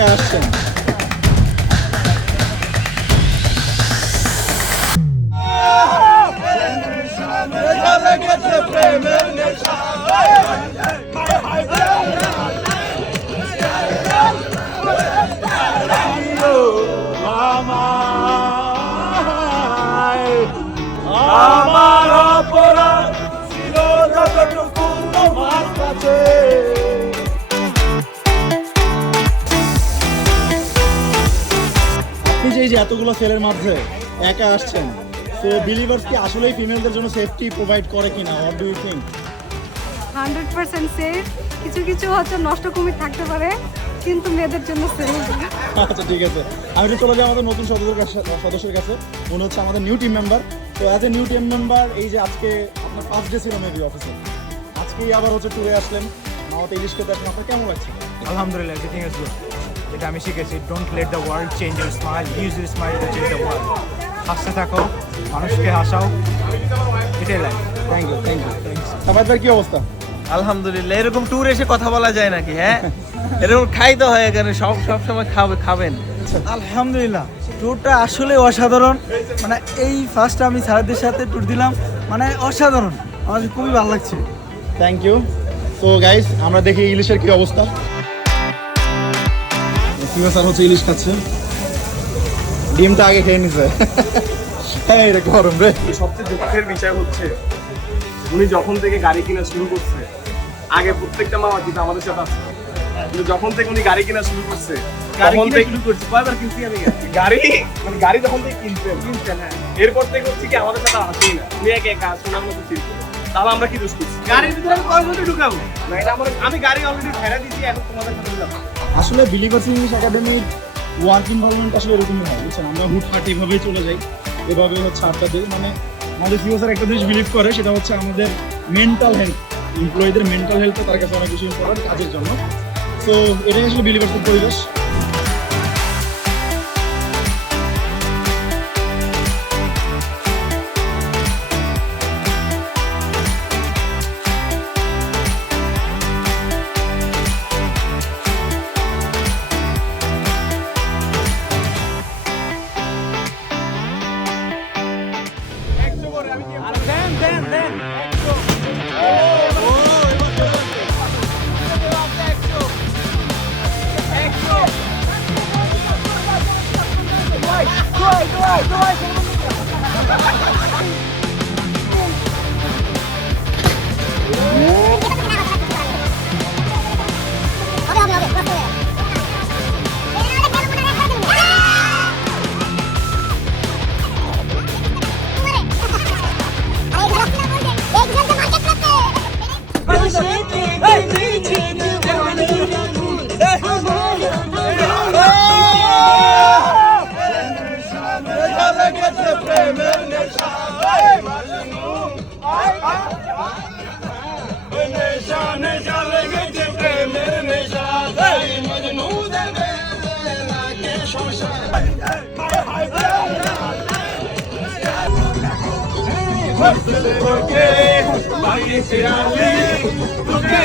একা আসছেন। আমার অপরাধ ছিল যতটুকু তোমার কাছে। আপনি যে এই যে এতগুলো সেলের মধ্যে একা আসছেন, তো বিলিভার্স কি আসলেই ফিমেলদের জন্য সেফটি প্রোভাইড করে কিনা? What do you think? 100% safe. কিছু কিছু হয়তো নষ্ট কুমির থাকতে পারে, কিন্তু মেয়েদের জন্য সেফ। আচ্ছা ঠিক আছে, আমি একটু চলে যাই আমাদের নতুন সদস্যের কাছে। উনি হচ্ছে আমাদের নিউ টিম মেম্বার। তো as a new team member, এই যে আজকে আপনার ফার্স্ট ডে ছিল মেবি অফিসে, আজকেই আবার হচ্ছে ট্যুরে আসলেন, মামাতে ইলিশ খেতে আসলেন, আপনার কেমন লাগছে? আলহামদুলিল্লাহ, এভরিথিং ইজ গুড। যেটা আমি শিখেছি, don't let the world change your smile, use your smile to change the world. হাসতে থাকো, মানুষকে হাসাও, এটাই life. Thank you, thank you. সাবাদ ভাই কি অবস্থা? আলহামদুলিল্লাহ। এরকম ট্যুর এসে কথা বলা যায় নাকি? হ্যাঁ, এরকম খাইতে হয় এখানে, সব সময় খাবেন। আলহামদুলিল্লাহ, ট্যুরটা আসলে অসাধারণ। মানে এই ফার্স্ট আমি স্যারদের সাথে ট্যুর দিলাম, মানে অসাধারণ, আমার খুবই ভালো লাগছে। Thank you. তো গাইস, আমরা দেখি ইলিশের কি অবস্থা। স্যার হচ্ছে ইলিশ খাচ্ছে, ডিমটা আগে খেয়ে নিছে। হ্যাঁ, এটা গরম রে। সবচেয়ে দুঃখের বিষয় হচ্ছে উনি যখন থেকে গাড়ি কিনা শুরু করছে, আগে প্রত্যেকটা মামা কিন্তু আমাদের সাথে আছে, কিন্তু যখন থেকে উনি গাড়ি কিনা শুরু করছে, তখন থেকে শুরু করছে কয়বার কিনছি আমি গাড়ি যখন থেকে কিনছেন, হ্যাঁ, এরপর থেকে হচ্ছে কি আমাদের সাথে আসেই না। উনি একা শোনার মতো ফিল করে, তাহলে আমরা কি দোষ করছি? গাড়ির ভিতরে আমি কয় ঘন্টা ঢুকাবো না? এটা আমি গাড়ি অলরেডি ফেরা দিয়েছি, এখন তোমাদের সাথে যাবো। আসলে বিলিভার্স ইংলিশ একাডেমির ওয়ার্ক ইনভারনমেন্ট আসলে এরকমই হয়, বুঝছেন? আমরা হুটহাট এভাবেই চলে যাই, এভাবে হচ্ছে আপনাদের মানে আমাদের সিও স্যার একটা জিনিস বিলিভ করে, সেটা হচ্ছে আমাদের মেন্টাল হেলথ, এমপ্লয়ীদের মেন্টাল হেলথ তার কাছে অনেক বেশি ইম্পর্টেন্ট কাজের জন্য। তো এটাই আসলে বিলিভার্সের পরিবেশ।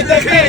দেখে